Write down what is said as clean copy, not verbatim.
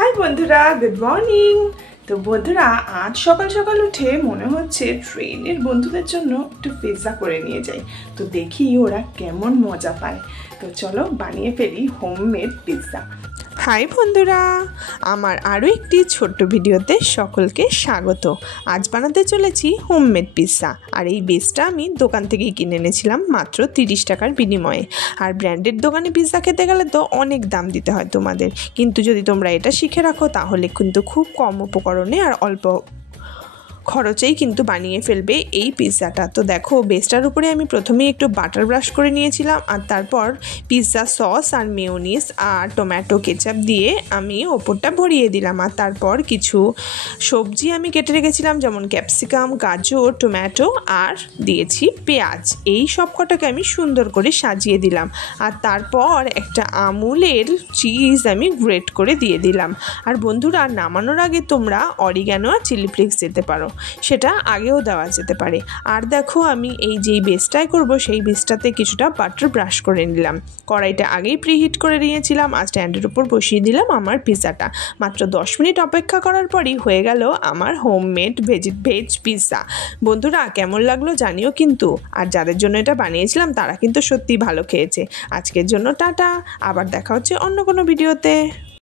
High বন্ধুরা, good morning. তো বন্ধুরা, আজ সকাল সকাল উঠে মনে হচ্ছে ট্রেনের বন্ধুদের জন্য একটু পিৎজা করে নিয়ে যাই। তো দেখি ওরা কেমন মজা পায়। তো চলো বানিয়ে ফেলি হোমমেড পিৎজা। হাই বন্ধুরা, আমার আরও একটি ছোট্ট ভিডিওতে সকলকে স্বাগত। আজ বানাতে চলেছি হোমমেড পিৎজা। আর এই বেসটা আমি দোকান থেকেই কিনে এনেছিলাম মাত্র 30 টাকার বিনিময়ে। আর ব্র্যান্ডেড দোকানে পিৎজা খেতে গেলে তো অনেক দাম দিতে হয় তোমাদের, কিন্তু যদি তোমরা এটা শিখে রাখো তাহলে কিন্তু খুব কম উপকরণে আর অল্প খরচেই কিন্তু বানিয়ে ফেলবে এই পিৎজাটা। তো দেখো, বেসটার উপরে আমি প্রথমেই একটু বাটার ব্রাশ করে নিয়েছিলাম, আর তারপর পিৎজা সস আর মেয়োনিজ আর টমেটো কেচাপ দিয়ে আমি ওপরটা ভরিয়ে দিলাম। আর তারপর কিছু সবজি আমি কেটে রেখেছিলাম, যেমন ক্যাপসিকাম, গাজর, টমেটো আর দিয়েছি পেঁয়াজ। এই সব কটাকে আমি সুন্দর করে সাজিয়ে দিলাম। আর তারপর একটা আমুলের চিজ আমি গ্রেট করে দিয়ে দিলাম। আর বন্ধুরা, নামানোর আগে তোমরা অরিগ্যানো আর চিলি ফ্লেক্স দিতে পারো, সেটা আগেও দেওয়া যেতে পারে। আর দেখো, আমি এই যেই বেসটাই করব সেই বেসটাতে কিছুটা বাটার ব্রাশ করে নিলাম। কড়াইটা আগেই প্রিহিট করে নিয়েছিলাম, আর স্ট্যান্ডের উপর বসিয়ে দিলাম আমার পিৎজাটা। মাত্র 10 মিনিট অপেক্ষা করার পরই হয়ে গেল আমার হোমমেড ভেজ পিৎজা। বন্ধুরা, কেমন লাগলো জানিও কিন্তু। আর যাদের জন্য এটা বানিয়েছিলাম তারা কিন্তু সত্যিই ভালো খেয়েছে। আজকের জন্য টাটা, আবার দেখা হচ্ছে অন্য কোনো ভিডিওতে।